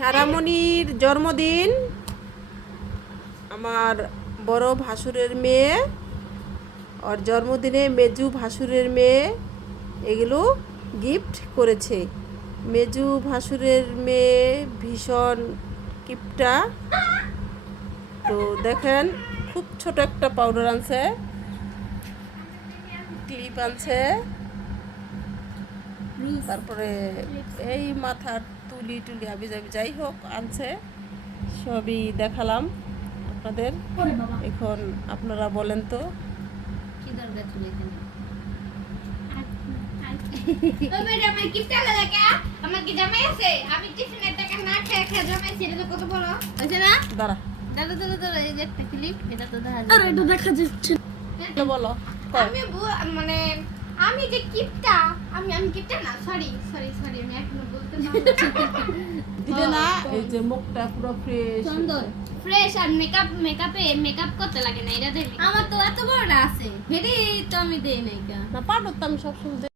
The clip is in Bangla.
সারামণির জন্মদিন, আমার বড় ভাসুরের মেয়ে, ওর জন্মদিনে মেজু ভাসুরের মেয়ে এগুলো গিফট করেছে। মেজু ভাসুরের মেয়ে ভীষণ কিপটা। তো দেখেন, খুব ছোট একটা পাউডার আনছে, ক্লিপ আনছে, তারপরে এই মাথার তুলি টুলি আবি যাবি যাই হোক আনছে, সবই দেখালাম আপনাদের। এখন আপনারা বলেন তো কি দরকার ছিল এখানে? দাঁড়া, দাদা দাদা দাদা, এই যে একটা ক্লিপ, এটা তো দেখা আর যায়। এটা দেখা যাচ্ছে তো বলো। মানে আমি যে কিপটা, আমি কিপটা না, সরি আমি এখনো বলতে পারবো দিলে না, এই যে মুখটা পুরো ফ্রেশ সুন্দর ফ্রেশ আর মেকআপ করতে লাগে না, এটা দেখ। আমার তো এত বড়টা আছে, হেডি তো আমি দেই নাই কা। না, পাউডার তো আমি সবসময়